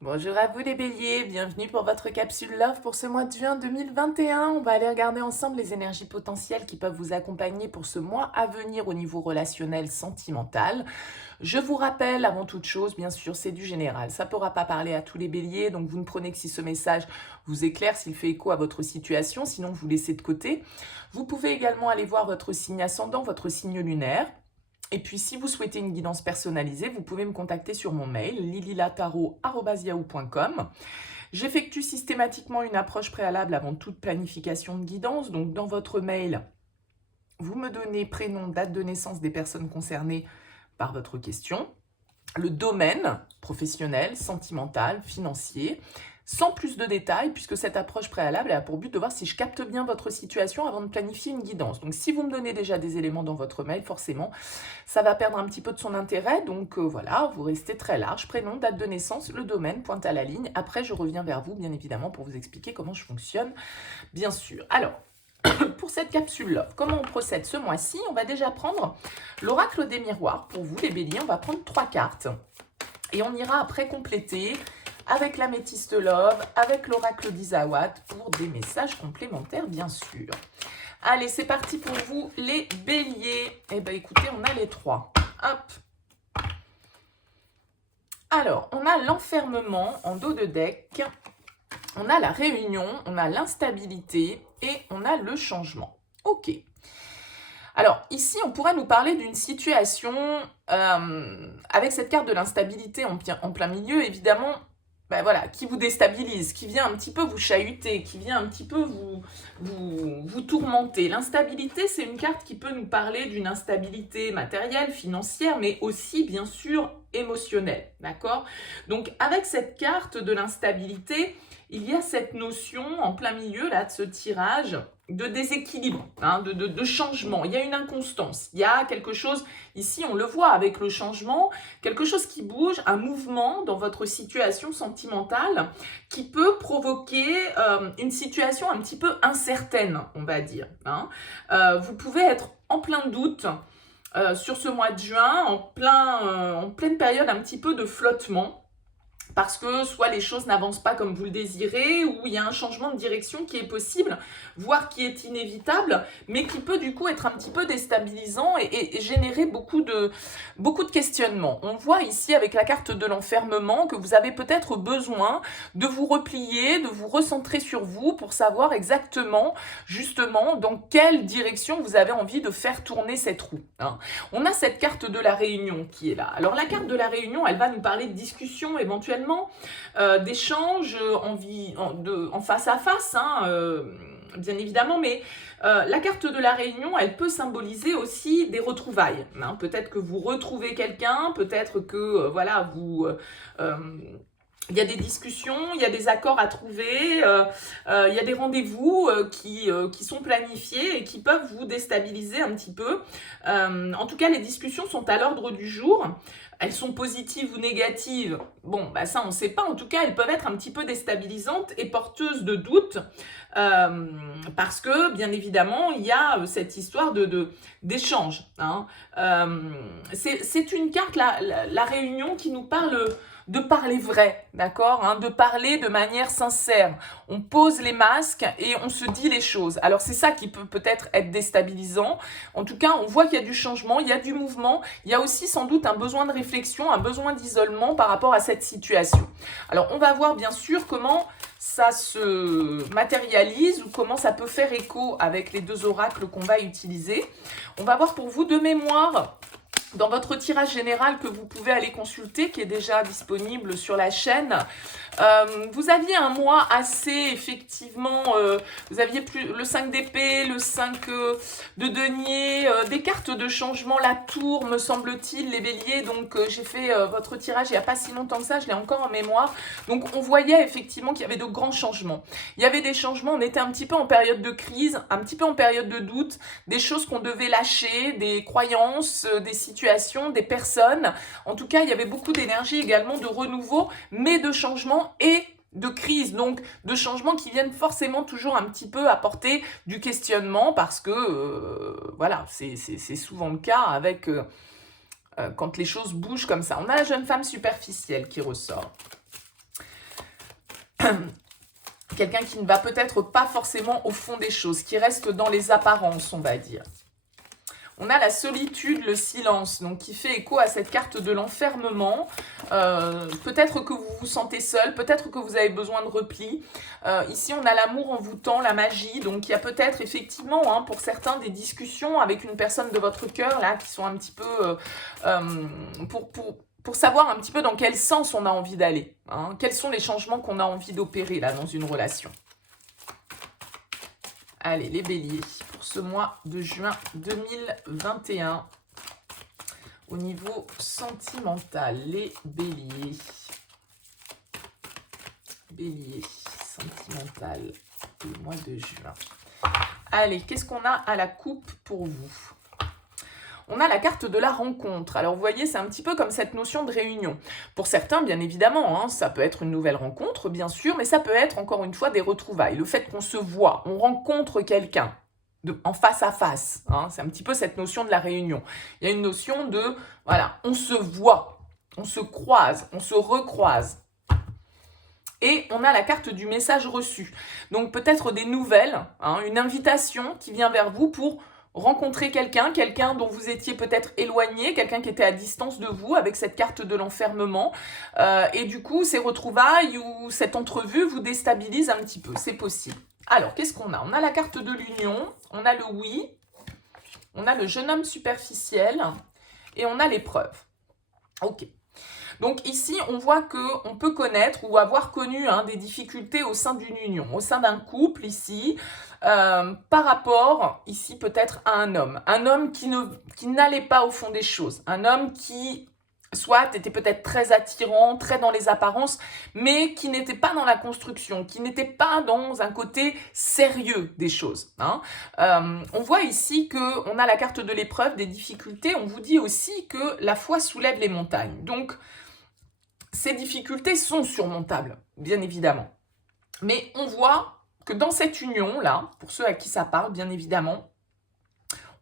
Bonjour à vous les béliers, bienvenue pour votre capsule Love pour ce mois de juin 2021. On va aller regarder ensemble les énergies potentielles qui peuvent vous accompagner pour ce mois à venir au niveau relationnel, sentimental. Je vous rappelle avant toute chose, bien sûr, c'est du général. Ça ne pourra pas parler à tous les béliers, donc vous ne prenez que si ce message vous éclaire, s'il fait écho à votre situation, sinon vous laissez de côté. Vous pouvez également aller voir votre signe ascendant, votre signe lunaire. Et puis, si vous souhaitez une guidance personnalisée, vous pouvez me contacter sur mon mail lililataro@yahoo.com. J'effectue systématiquement une approche préalable avant toute planification de guidance. Donc, dans votre mail, vous me donnez prénom, date de naissance des personnes concernées par votre question, le domaine professionnel, sentimental, financier, sans plus de détails, puisque cette approche préalable a pour but de voir si je capte bien votre situation avant de planifier une guidance. Donc si vous me donnez déjà des éléments dans votre mail, forcément, ça va perdre un petit peu de son intérêt. Donc voilà, vous restez très large, prénom, date de naissance, le domaine, pointe à la ligne. Après, je reviens vers vous, bien évidemment, pour vous expliquer comment je fonctionne, bien sûr. Alors, pour cette capsule Love, comment on procède ce mois-ci? On va déjà prendre l'oracle des miroirs. Pour vous, les béliers, on va prendre 3 cartes. Et on ira après compléter avec l'améthyste Love, avec l'oracle d'Isawat pour des messages complémentaires, bien sûr. Allez, c'est parti pour vous, les béliers. Eh bien, écoutez, on a les 3. Hop. Alors, on a l'enfermement en dos de deck. On a la réunion, on a l'instabilité et on a le changement. Ok. Alors ici, on pourrait nous parler d'une situation avec cette carte de l'instabilité en plein milieu, évidemment, ben voilà, qui vous déstabilise, qui vient un petit peu vous chahuter, qui vient un petit peu vous tourmenter. L'instabilité, c'est une carte qui peut nous parler d'une instabilité matérielle, financière, mais aussi, bien sûr, émotionnelle, d'accord? Donc, avec cette carte de l'instabilité, il y a cette notion en plein milieu là de ce tirage de déséquilibre, hein, de changement. Il y a une inconstance, il y a quelque chose, ici on le voit avec le changement, quelque chose qui bouge, un mouvement dans votre situation sentimentale qui peut provoquer une situation un petit peu incertaine, on va dire. Hein. Vous pouvez être en plein doute sur ce mois de juin, en pleine période un petit peu de flottement, parce que soit les choses n'avancent pas comme vous le désirez, ou il y a un changement de direction qui est possible, voire qui est inévitable, mais qui peut du coup être un petit peu déstabilisant et générer beaucoup de questionnements. On voit ici avec la carte de l'enfermement que vous avez peut-être besoin de vous replier, de vous recentrer sur vous pour savoir exactement, justement, dans quelle direction vous avez envie de faire tourner cette roue. Hein. On a cette carte de la réunion qui est là. Alors la carte de la réunion, elle va nous parler de discussion éventuellement, d'échanges en face à face, hein, bien évidemment, mais la carte de la réunion, elle peut symboliser aussi des retrouvailles. Hein. Peut-être que vous retrouvez quelqu'un, peut-être que voilà, il y a des discussions, il y a des accords à trouver, il y a des rendez-vous qui sont planifiés et qui peuvent vous déstabiliser un petit peu. En tout cas, les discussions sont à l'ordre du jour. Elles sont positives ou négatives. Bon, bah ça, on ne sait pas. En tout cas, elles peuvent être un petit peu déstabilisantes et porteuses de doutes parce que, bien évidemment, il y a cette histoire d'échange. Hein. C'est une carte, la réunion, qui nous parle de parler vrai, d'accord, hein, de parler de manière sincère. On pose les masques et on se dit les choses. Alors c'est ça qui peut peut-être être déstabilisant. En tout cas, on voit qu'il y a du changement, il y a du mouvement. Il y a aussi sans doute un besoin de réflexion, un besoin d'isolement par rapport à cette situation. Alors on va voir bien sûr comment ça se matérialise ou comment ça peut faire écho avec les deux oracles qu'on va utiliser. On va voir pour vous de mémoire dans votre tirage général que vous pouvez aller consulter, qui est déjà disponible sur la chaîne. Vous aviez un mois assez, effectivement, vous aviez le 5 d'épée, le 5 de denier, des cartes de changement, la tour, me semble-t-il, les béliers. Donc, j'ai fait votre tirage il n'y a pas si longtemps que ça, je l'ai encore en mémoire. Donc, on voyait effectivement qu'il y avait de grands changements. Il y avait des changements, on était un petit peu en période de crise, un petit peu en période de doute, des choses qu'on devait lâcher, des croyances, des situations, des personnes. En tout cas, il y avait beaucoup d'énergie également de renouveau, mais de changement et de crise, donc de changements qui viennent forcément toujours un petit peu apporter du questionnement parce que, voilà, c'est souvent le cas avec quand les choses bougent comme ça. On a la jeune femme superficielle qui ressort. Quelqu'un qui ne va peut-être pas forcément au fond des choses, qui reste dans les apparences, on va dire. On a la solitude, le silence, donc qui fait écho à cette carte de l'enfermement. Peut-être que vous vous sentez seul, peut-être que vous avez besoin de repli. Ici, on a l'amour envoûtant, la magie. Donc, il y a peut-être effectivement, hein, pour certains, des discussions avec une personne de votre cœur, là, qui sont un petit peu... pour savoir un petit peu dans quel sens on a envie d'aller. Hein, quels sont les changements qu'on a envie d'opérer, là, dans une relation. Allez, les béliers, pour ce mois de juin 2021, au niveau sentimental, les béliers. Bélier, sentimental, le mois de juin. Allez, qu'est-ce qu'on a à la coupe pour vous? On a la carte de la rencontre. Alors, vous voyez, c'est un petit peu comme cette notion de réunion. Pour certains, bien évidemment, hein, ça peut être une nouvelle rencontre, bien sûr, mais ça peut être, encore une fois, des retrouvailles. Le fait qu'on se voit, on rencontre quelqu'un en face à face. Hein, c'est un petit peu cette notion de la réunion. Il y a une notion de, voilà, on se voit, on se croise, on se recroise. Et on a la carte du message reçu. Donc, peut-être des nouvelles, hein, une invitation qui vient vers vous pour rencontrer quelqu'un dont vous étiez peut-être éloigné, quelqu'un qui était à distance de vous avec cette carte de l'enfermement. Et du coup, ces retrouvailles ou cette entrevue vous déstabilise un petit peu. C'est possible. Alors, qu'est-ce qu'on a? On a la carte de l'union, on a le oui, on a le jeune homme superficiel et on a l'épreuve. Ok. Donc ici, on voit qu'on peut connaître ou avoir connu des difficultés au sein d'une union, au sein d'un couple ici, par rapport ici peut-être à un homme qui n'allait pas au fond des choses, un homme qui soit était peut-être très attirant, très dans les apparences, mais qui n'était pas dans la construction, qui n'était pas dans un côté sérieux des choses. Hein. On voit ici qu'on a la carte de l'épreuve, des difficultés, on vous dit aussi que la foi soulève les montagnes. Donc, ces difficultés sont surmontables, bien évidemment. Mais on voit que dans cette union-là, pour ceux à qui ça parle, bien évidemment,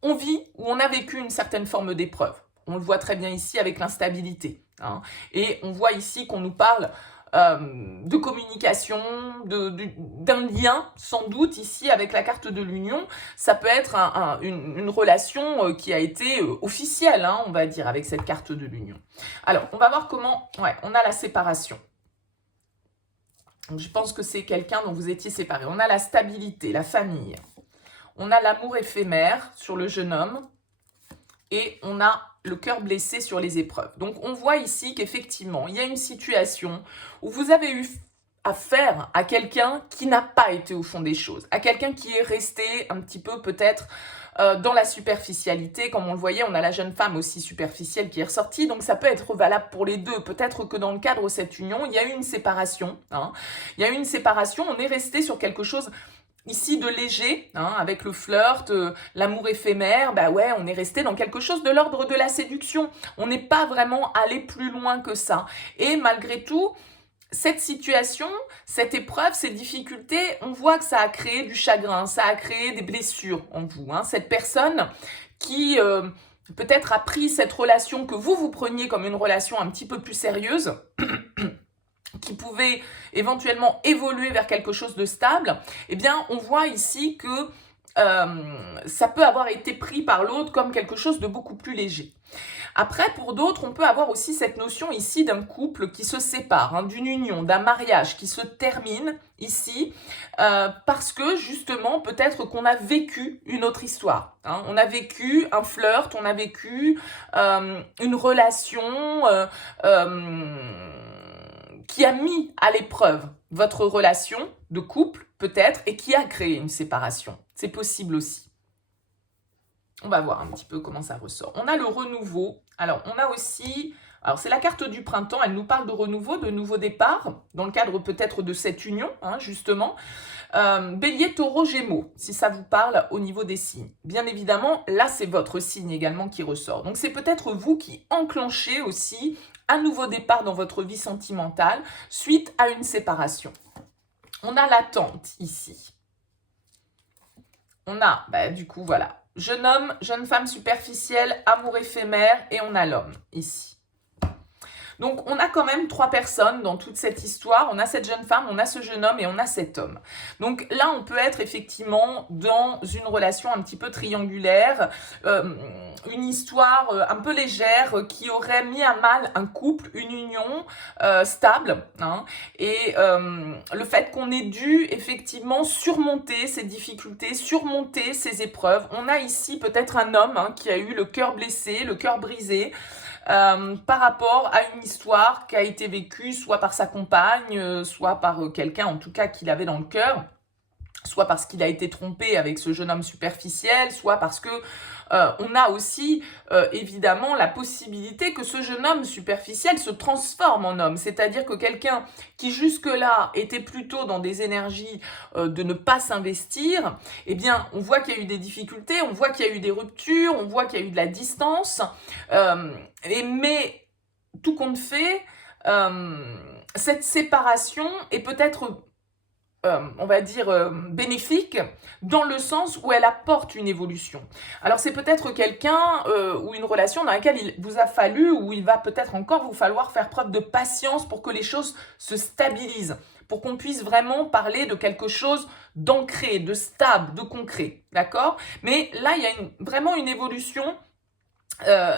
on vit ou on a vécu une certaine forme d'épreuve. On le voit très bien ici avec l'instabilité. Hein. Et on voit ici qu'on nous parle de communication, d'un lien, sans doute, ici, avec la carte de l'union. Ça peut être une relation qui a été officielle, hein, on va dire, avec cette carte de l'union. Alors, on va voir comment... Ouais, on a la séparation. Donc, je pense que c'est quelqu'un dont vous étiez séparés. On a la stabilité, la famille. On a l'amour éphémère sur le jeune homme. Et on a le cœur blessé sur les épreuves. Donc, on voit ici qu'effectivement, il y a une situation où vous avez eu affaire à quelqu'un qui n'a pas été au fond des choses, à quelqu'un qui est resté un petit peu peut-être dans la superficialité. Comme on le voyait, on a la jeune femme aussi superficielle qui est ressortie, donc ça peut être valable pour les deux. Peut-être que dans le cadre de cette union, il y a eu une séparation. Hein. Il y a eu une séparation, on est resté sur quelque chose... Ici, de léger, hein, avec le flirt, l'amour éphémère, bah ouais, on est resté dans quelque chose de l'ordre de la séduction. On n'est pas vraiment allé plus loin que ça. Et malgré tout, cette situation, cette épreuve, ces difficultés, on voit que ça a créé du chagrin, ça a créé des blessures en vous. Hein. Cette personne qui peut-être a pris cette relation que vous preniez comme une relation un petit peu plus sérieuse, qui pouvait éventuellement évoluer vers quelque chose de stable, eh bien, on voit ici que ça peut avoir été pris par l'autre comme quelque chose de beaucoup plus léger. Après, pour d'autres, on peut avoir aussi cette notion ici d'un couple qui se sépare, hein, d'une union, d'un mariage qui se termine ici, parce que justement, peut-être qu'on a vécu une autre histoire. Hein. On a vécu un flirt, on a vécu une relation... qui a mis à l'épreuve votre relation de couple, peut-être, et qui a créé une séparation. C'est possible aussi. On va voir un petit peu comment ça ressort. On a le renouveau. Alors, on a aussi... Alors, c'est la carte du printemps. Elle nous parle de renouveau, de nouveau départ, dans le cadre peut-être de cette union, hein, justement. Bélier, taureau, gémeaux, si ça vous parle au niveau des signes. Bien évidemment, là, c'est votre signe également qui ressort. Donc, c'est peut-être vous qui enclenchez aussi un nouveau départ dans votre vie sentimentale suite à une séparation. On a l'attente ici. On a, du coup, voilà, jeune homme, jeune femme superficielle, amour éphémère, et on a l'homme ici. Donc, on a quand même 3 personnes dans toute cette histoire. On a cette jeune femme, on a ce jeune homme et on a cet homme. Donc là, on peut être effectivement dans une relation un petit peu triangulaire, une histoire un peu légère qui aurait mis à mal un couple, une union stable. Hein, et le fait qu'on ait dû effectivement surmonter ces difficultés, surmonter ces épreuves. On a ici peut-être un homme qui a eu le cœur blessé, le cœur brisé, par rapport à une histoire qui a été vécue soit par sa compagne, soit par quelqu'un en tout cas qu'il avait dans le cœur, soit parce qu'il a été trompé avec ce jeune homme superficiel, soit parce que on a aussi évidemment la possibilité que ce jeune homme superficiel se transforme en homme, c'est-à-dire que quelqu'un qui jusque-là était plutôt dans des énergies de ne pas s'investir, eh bien on voit qu'il y a eu des difficultés, on voit qu'il y a eu des ruptures, on voit qu'il y a eu de la distance, mais tout compte fait, cette séparation est peut-être on va dire, bénéfique, dans le sens où elle apporte une évolution. Alors c'est peut-être quelqu'un ou une relation dans laquelle il vous a fallu, ou il va peut-être encore vous falloir faire preuve de patience pour que les choses se stabilisent, pour qu'on puisse vraiment parler de quelque chose d'ancré, de stable, de concret, d'accord? Mais là, il y a vraiment une évolution,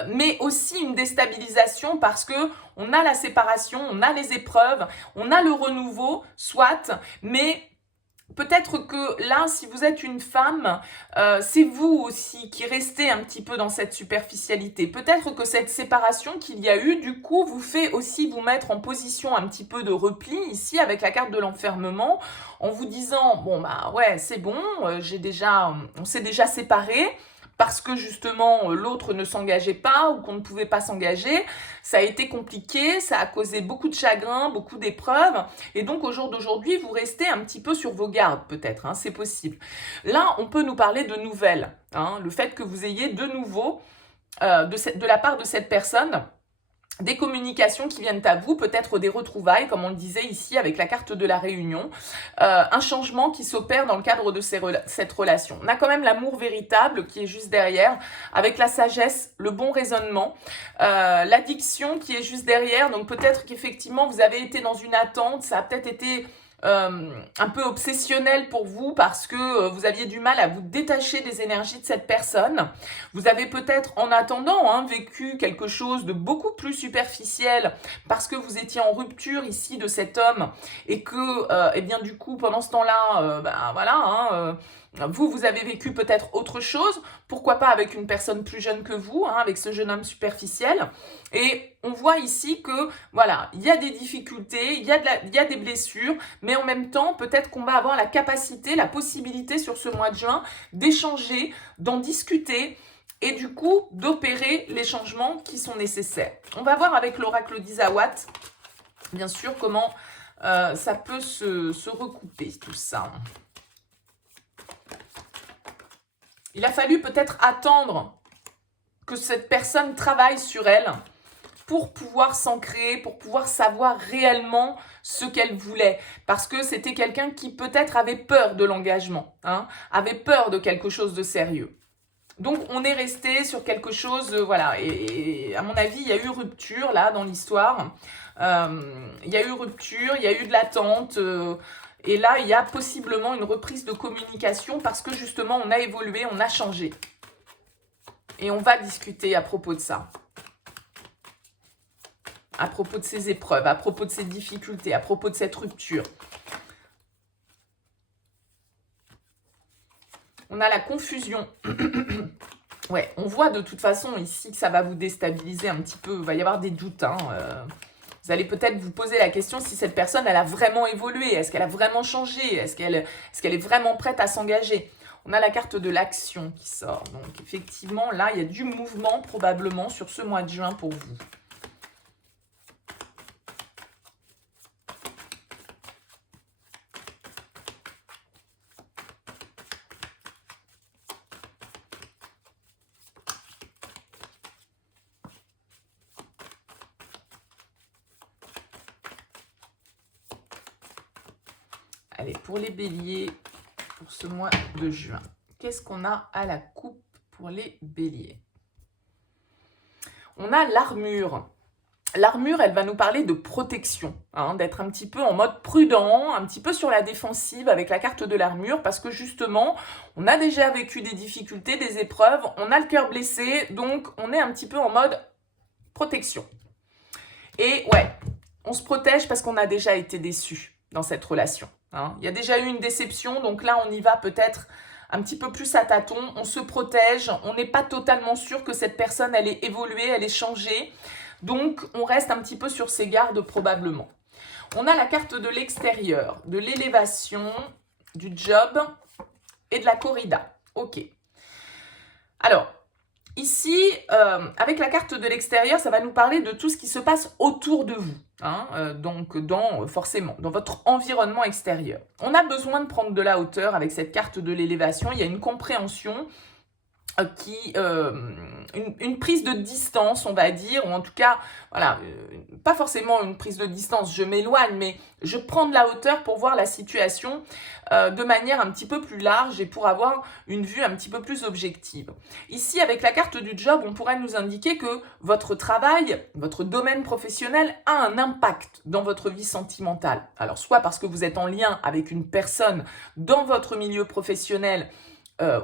mais aussi une déstabilisation parce que on a la séparation, on a les épreuves, on a le renouveau, soit, mais peut-être que là, si vous êtes une femme, c'est vous aussi qui restez un petit peu dans cette superficialité. Peut-être que cette séparation qu'il y a eu, du coup, vous fait aussi vous mettre en position un petit peu de repli, ici, avec la carte de l'enfermement, en vous disant, bon, bah ouais, c'est bon, on s'est déjà séparés, parce que justement l'autre ne s'engageait pas ou qu'on ne pouvait pas s'engager. Ça a été compliqué, ça a causé beaucoup de chagrin, beaucoup d'épreuves. Et donc au jour d'aujourd'hui, vous restez un petit peu sur vos gardes peut-être, c'est possible. Là, on peut nous parler de nouvelles. Le fait que vous ayez de nouveau, de la part de cette personne, des communications qui viennent à vous, peut-être des retrouvailles, comme on le disait ici avec la carte de la réunion, un changement qui s'opère dans le cadre de cette relation. On a quand même l'amour véritable qui est juste derrière, avec la sagesse, le bon raisonnement, l'addiction qui est juste derrière, donc peut-être qu'effectivement vous avez été dans une attente, ça a peut-être été un peu obsessionnel pour vous parce que vous aviez du mal à vous détacher des énergies de cette personne. Vous avez peut-être en attendant vécu quelque chose de beaucoup plus superficiel parce que vous étiez en rupture ici de cet homme et que, eh bien du coup, pendant ce temps-là, vous avez vécu peut-être autre chose, pourquoi pas avec une personne plus jeune que vous, avec ce jeune homme superficiel. Et on voit ici que, voilà, il y a des difficultés, il y a des blessures, mais en même temps, peut-être qu'on va avoir la capacité, la possibilité sur ce mois de juin d'échanger, d'en discuter et du coup d'opérer les changements qui sont nécessaires. On va voir avec l'oracle d'Isawat, bien sûr, comment ça peut se recouper tout ça. Il a fallu peut-être attendre que cette personne travaille sur elle pour pouvoir s'ancrer, pour pouvoir savoir réellement ce qu'elle voulait. Parce que c'était quelqu'un qui peut-être avait peur de l'engagement, avait peur de quelque chose de sérieux. Donc on est resté sur quelque chose, voilà, et à mon avis, il y a eu rupture là dans l'histoire. Il y a eu rupture, il y a eu de l'attente, et là, il y a possiblement une reprise de communication parce que justement, on a évolué, on a changé. Et on va discuter à propos de ça. À propos de ces épreuves, à propos de ces difficultés, à propos de cette rupture. On a la confusion. Ouais, on voit de toute façon ici que ça va vous déstabiliser un petit peu. Il va y avoir des doutes. Vous allez peut-être vous poser la question si cette personne, elle a vraiment évolué. Est-ce qu'elle a vraiment changé? Est-ce qu'elle est vraiment prête à s'engager? On a la carte de l'action qui sort. Donc effectivement, là, il y a du mouvement probablement sur ce mois de juin pour vous. Allez, pour les béliers, pour ce mois de juin, qu'est-ce qu'on a à la coupe pour les béliers? On a l'armure. l'armure, elle va nous parler de protection, hein, d'être un petit peu en mode prudent, un petit peu sur la défensive avec la carte de l'armure, parce que justement, on a déjà vécu des difficultés, des épreuves, on a le cœur blessé, donc on est un petit peu en mode protection. Et ouais, on se protège parce qu'on a déjà été déçu dans cette relation. Hein. Il y a déjà eu une déception, donc là, on y va peut-être un petit peu plus à tâtons, on se protège, on n'est pas totalement sûr que cette personne, elle ait évolué, elle ait changé. Donc, on reste un petit peu sur ses gardes probablement. On a la carte de l'extérieur, de l'élévation, du job et de la corrida. Ok. Alors, ici, avec la carte de l'extérieur, ça va nous parler de tout ce qui se passe autour de vous. Hein, donc, forcément, dans votre environnement extérieur. On a besoin de prendre de la hauteur avec cette carte de l'élévation. Il y a une compréhension une prise de distance, on va dire, ou en tout cas, voilà, pas forcément une prise de distance, je m'éloigne, mais je prends de la hauteur pour voir la situation de manière un petit peu plus large et pour avoir une vue un petit peu plus objective. Ici, avec la carte du job, on pourrait nous indiquer que votre travail, votre domaine professionnel a un impact dans votre vie sentimentale. Alors, soit parce que vous êtes en lien avec une personne dans votre milieu professionnel,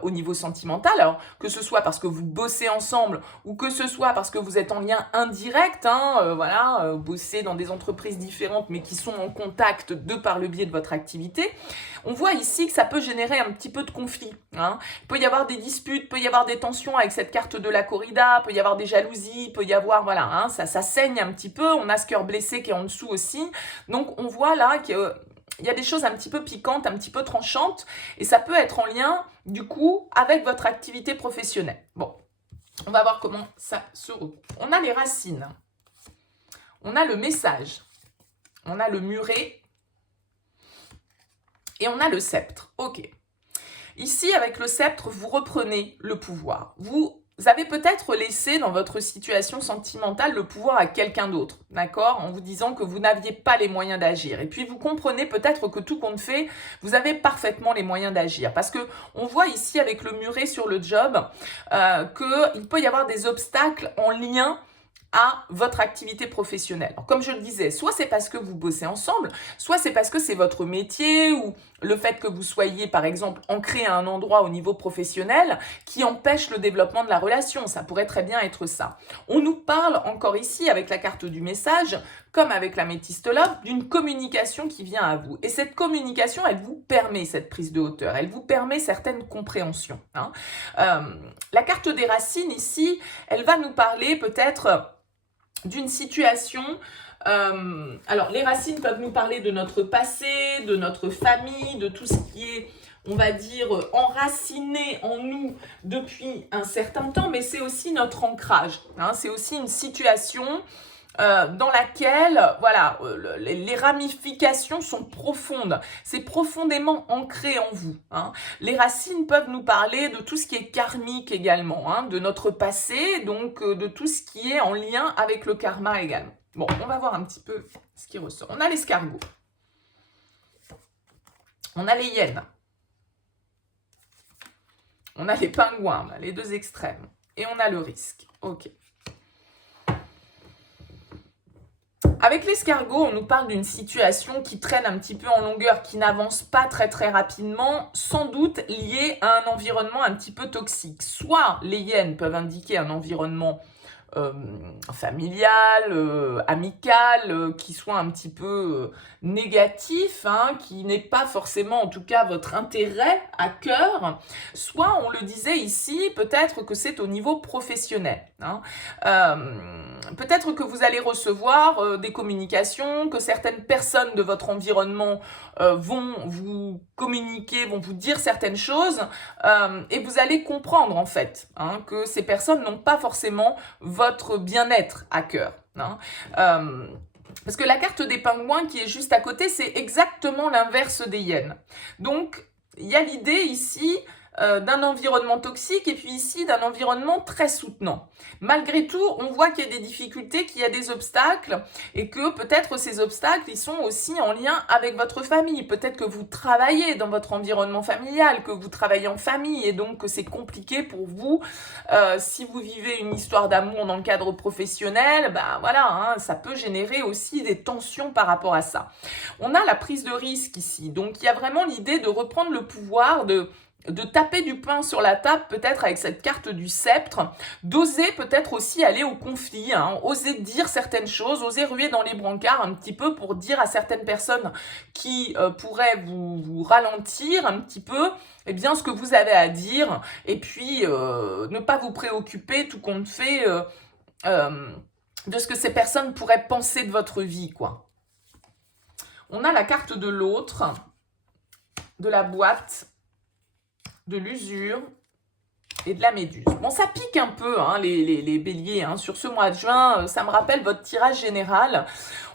au niveau sentimental, alors que ce soit parce que vous bossez ensemble ou que ce soit parce que vous êtes en lien indirect, bossez dans des entreprises différentes mais qui sont en contact de par le biais de votre activité, on voit ici que ça peut générer un petit peu de conflit. Hein. Il peut y avoir des disputes, il peut y avoir des tensions avec cette carte de la corrida, il peut y avoir des jalousies, il peut y avoir, ça saigne un petit peu, on a ce cœur blessé qui est en dessous aussi, donc on voit là que il y a des choses un petit peu piquantes, un petit peu tranchantes, et ça peut être en lien, du coup, avec votre activité professionnelle. Bon, on va voir comment ça se recoupe. On a les racines, on a le message, on a le muret, et on a le sceptre. Ok. Ici, avec le sceptre, vous reprenez le pouvoir. Vous avez peut-être laissé dans votre situation sentimentale le pouvoir à quelqu'un d'autre, d'accord? En vous disant que vous n'aviez pas les moyens d'agir. Et puis vous comprenez peut-être que tout compte fait, vous avez parfaitement les moyens d'agir. Parce que on voit ici avec le muret sur le job qu'il peut y avoir des obstacles en lien à votre activité professionnelle. Alors, comme je le disais, soit c'est parce que vous bossez ensemble, soit c'est parce que c'est votre métier ou le fait que vous soyez, par exemple, ancré à un endroit au niveau professionnel qui empêche le développement de la relation. Ça pourrait très bien être ça. On nous parle encore ici, avec la carte du message, comme avec la métiste love, d'une communication qui vient à vous. Et cette communication, elle vous permet cette prise de hauteur, elle vous permet certaines compréhensions. Hein. La carte des racines ici, elle va nous parler peut-être d'une situation. Alors, les racines peuvent nous parler de notre passé, de notre famille, de tout ce qui est, on va dire, enraciné en nous depuis un certain temps, mais c'est aussi notre ancrage. Hein, c'est aussi une situation dans laquelle, les ramifications sont profondes. C'est profondément ancré en vous. Hein. Les racines peuvent nous parler de tout ce qui est karmique également, hein, de notre passé, donc de tout ce qui est en lien avec le karma également. Bon, on va voir un petit peu ce qui ressort. On a l'escargot. On a les hyènes. On a les pingouins, les deux extrêmes. Et on a le risque. Ok. Avec l'escargot, on nous parle d'une situation qui traîne un petit peu en longueur, qui n'avance pas très très rapidement, sans doute liée à un environnement un petit peu toxique. Soit les hyènes peuvent indiquer un environnement familial, amical, qui soit un petit peu négatif, hein, qui n'est pas forcément en tout cas votre intérêt à cœur, soit on le disait ici, peut-être que c'est au niveau professionnel. Hein. Peut-être que vous allez recevoir des communications, que certaines personnes de votre environnement vont vous communiquer, vont vous dire certaines choses, et vous allez comprendre en fait hein, que ces personnes n'ont pas forcément votre bien-être à cœur. Hein. Parce que la carte des pingouins qui est juste à côté, c'est exactement l'inverse des hyènes. Donc, il y a l'idée ici d'un environnement toxique et puis ici d'un environnement très soutenant. Malgré tout, on voit qu'il y a des difficultés, qu'il y a des obstacles et que peut-être ces obstacles, ils sont aussi en lien avec votre famille. Peut-être que vous travaillez dans votre environnement familial, que vous travaillez en famille et donc que c'est compliqué pour vous. Si vous vivez une histoire d'amour dans le cadre professionnel, ben voilà, hein, ça peut générer aussi des tensions par rapport à ça. On a la prise de risque ici, donc il y a vraiment l'idée de reprendre le pouvoir, de taper du poing sur la table, peut-être avec cette carte du sceptre, d'oser peut-être aussi aller au conflit, hein, oser dire certaines choses, oser ruer dans les brancards un petit peu pour dire à certaines personnes qui pourraient vous ralentir un petit peu, eh bien ce que vous avez à dire, et puis ne pas vous préoccuper tout compte fait de ce que ces personnes pourraient penser de votre vie, quoi. On a la carte de l'autre, de la boîte, de l'usure et de la méduse. Bon, ça pique un peu, hein, les béliers, hein. Sur ce mois de juin, ça me rappelle votre tirage général.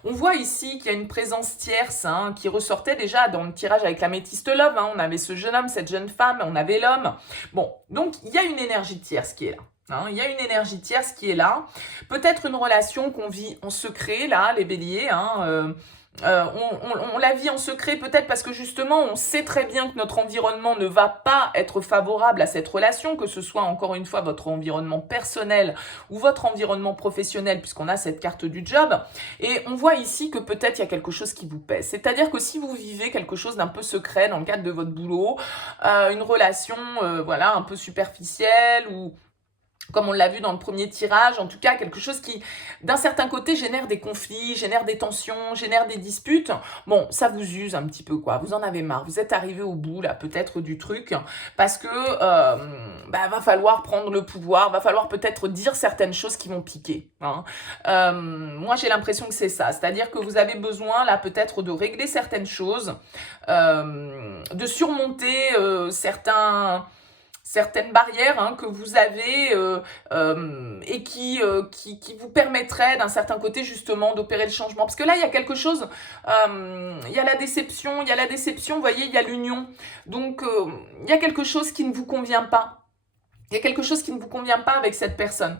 On voit ici qu'il y a une présence tierce, hein, qui ressortait déjà dans le tirage avec l'améthyste love, hein. On avait ce jeune homme, cette jeune femme, on avait l'homme. Bon, donc il y a une énergie tierce qui est là. Hein, il y a une énergie tierce qui est là. Peut-être une relation qu'on vit en secret, là, les béliers, hein, on la vit en secret peut-être parce que justement on sait très bien que notre environnement ne va pas être favorable à cette relation, que ce soit encore une fois votre environnement personnel ou votre environnement professionnel puisqu'on a cette carte du job, et on voit ici que peut-être il y a quelque chose qui vous pèse, c'est-à-dire que si vous vivez quelque chose d'un peu secret dans le cadre de votre boulot, une relation voilà un peu superficielle ou comme on l'a vu dans le premier tirage, en tout cas quelque chose qui, d'un certain côté, génère des conflits, génère des tensions, génère des disputes. Bon, ça vous use un petit peu, quoi. Vous en avez marre. Vous êtes arrivé au bout, là, peut-être du truc, parce que va falloir prendre le pouvoir, va falloir peut-être dire certaines choses qui vont piquer. Hein. Moi, j'ai l'impression que c'est ça. C'est-à-dire que vous avez besoin, là, peut-être de régler certaines choses, de surmonter certaines barrières, hein, que vous avez et qui vous permettraient d'un certain côté justement d'opérer le changement. Parce que là, il y a quelque chose, il y a la déception, vous voyez, il y a l'union. Donc, il y a quelque chose qui ne vous convient pas. Il y a quelque chose qui ne vous convient pas avec cette personne.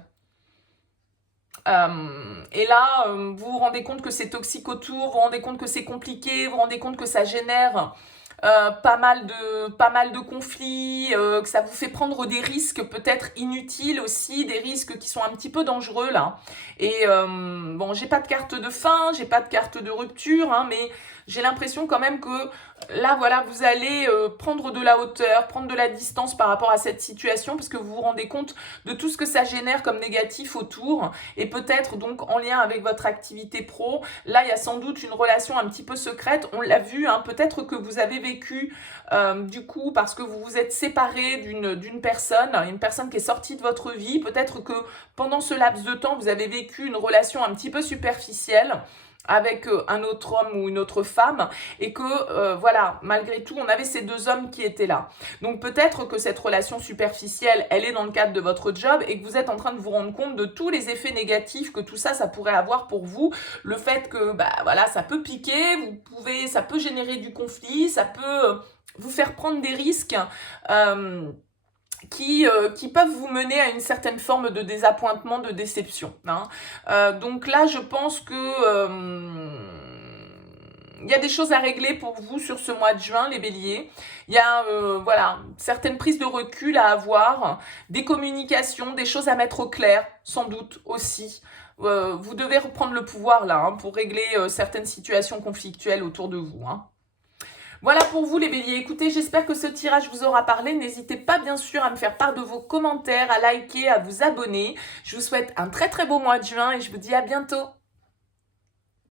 Et là, vous vous rendez compte que c'est toxique autour, vous vous rendez compte que c'est compliqué, vous vous rendez compte que ça génère pas mal de conflits, que ça vous fait prendre des risques peut-être inutiles aussi, des risques qui sont un petit peu dangereux là. Et bon, j'ai pas de carte de fin, j'ai pas de carte de rupture, hein, mais j'ai l'impression quand même que là, voilà, vous allez prendre de la hauteur, prendre de la distance par rapport à cette situation, parce que vous vous rendez compte de tout ce que ça génère comme négatif autour, et peut-être donc en lien avec votre activité pro. Là, il y a sans doute une relation un petit peu secrète, on l'a vu, hein, peut-être que vous avez vécu du coup parce que vous vous êtes séparé d'une personne, une personne qui est sortie de votre vie, peut-être que pendant ce laps de temps, vous avez vécu une relation un petit peu superficielle avec un autre homme ou une autre femme, et que voilà, malgré tout, on avait ces deux hommes qui étaient là. Donc peut-être que cette relation superficielle, elle est dans le cadre de votre job et que vous êtes en train de vous rendre compte de tous les effets négatifs que tout ça, ça pourrait avoir pour vous. Le fait que, voilà, ça peut piquer, ça peut générer du conflit, ça peut vous faire prendre des risques qui peuvent vous mener à une certaine forme de désappointement, de déception. Hein. Donc là, je pense que il y a des choses à régler pour vous sur ce mois de juin, les béliers. Il y a voilà, certaines prises de recul à avoir, des communications, des choses à mettre au clair, sans doute aussi. Vous devez reprendre le pouvoir là, hein, pour régler certaines situations conflictuelles autour de vous. Hein. Voilà pour vous les béliers. Écoutez, j'espère que ce tirage vous aura parlé. N'hésitez pas bien sûr à me faire part de vos commentaires, à liker, à vous abonner. Je vous souhaite un très très beau mois de juin et je vous dis à bientôt.